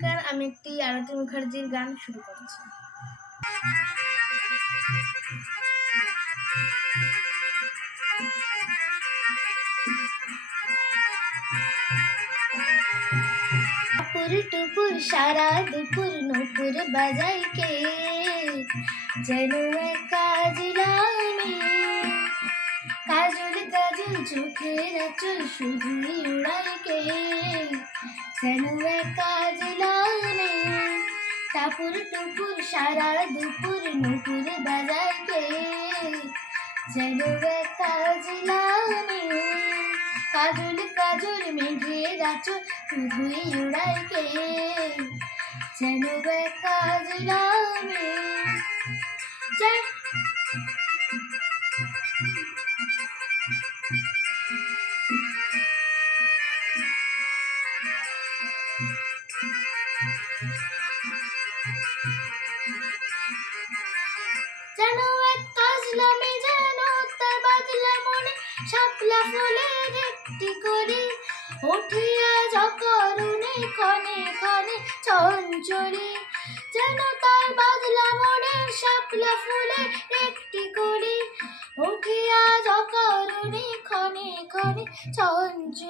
নমস্কার, আমি একটি আরতি মুখার্জির গান শুরু করছি। টুপুর টুপুর সারা দুপুর নূপুর বাজাই কে, যেন এক কাজলামি। কাজল কাজল চোখের আঁচল শুধুই উড়াই কে, যেন এক কাজলামি। টাপুর টুপুর সারা দুপুর নূপুর বাজাই কে, যেন এক কাজলামি। কাজল কাজল মেঘের আঁচল শুধুই উড়াই কে, যেন এক কাজলামি। যেন এক কাজলামি, যেন তার বাদলা মনে শাপলা ফুলের একটি করি, উঠিয়া যকরুণে ক্ষণে ক্ষণে চঞ্চলি। যেন তার বাদলা মনে শাপলা ফুলের একটি করি, উঠিয়া যকরুণে ক্ষণে ক্ষণে চঞ্চলি।